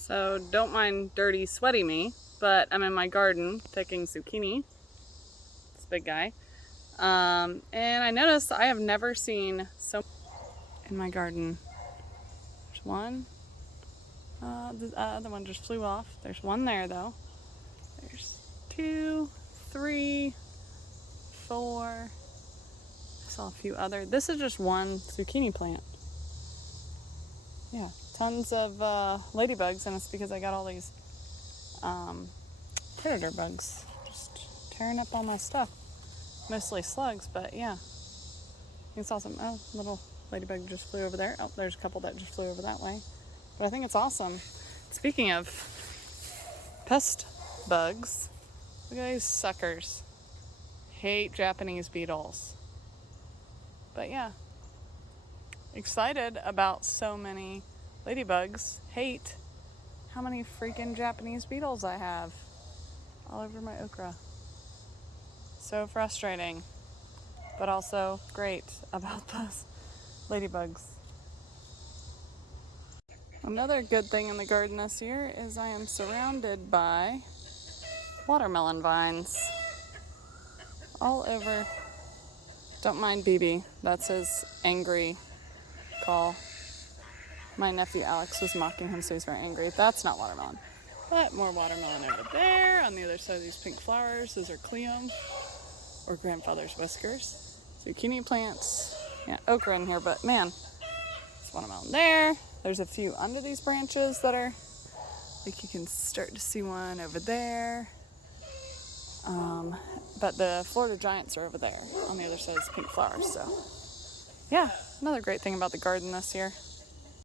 So don't mind dirty, sweaty me, but I'm in my garden picking zucchini. This big guy. And I noticed I have never seen so in my garden. There's one. The other one just flew off. There's one there though. There's 2, 3, 4. I saw a few other. This is just one zucchini plant. Yeah, tons of ladybugs, and it's because I got all these predator bugs just tearing up all my stuff. Mostly slugs, but yeah. You saw some, oh, little ladybug just flew over there. Oh, there's a couple that just flew over that way. But I think it's awesome. Speaking of pest bugs, look at these suckers. Hate Japanese beetles. But yeah, excited about so many ladybugs. Hate how many freaking Japanese beetles I have all over my okra. So frustrating, but also great about those ladybugs. Another good thing in the garden this year is I am surrounded by watermelon vines all over. Don't mind BB, that's his angry call. My nephew Alex was mocking him, so he's very angry. That's not watermelon. But more watermelon over there. On the other side of these pink flowers, those are Cleome, or grandfather's whiskers. Zucchini plants. Yeah, okra in here, but man, there's watermelon there. There's a few under these branches that are, like you can start to see one over there. But the Florida Giants are over there on the other side of these pink flowers. So yeah, another great thing about the garden this year.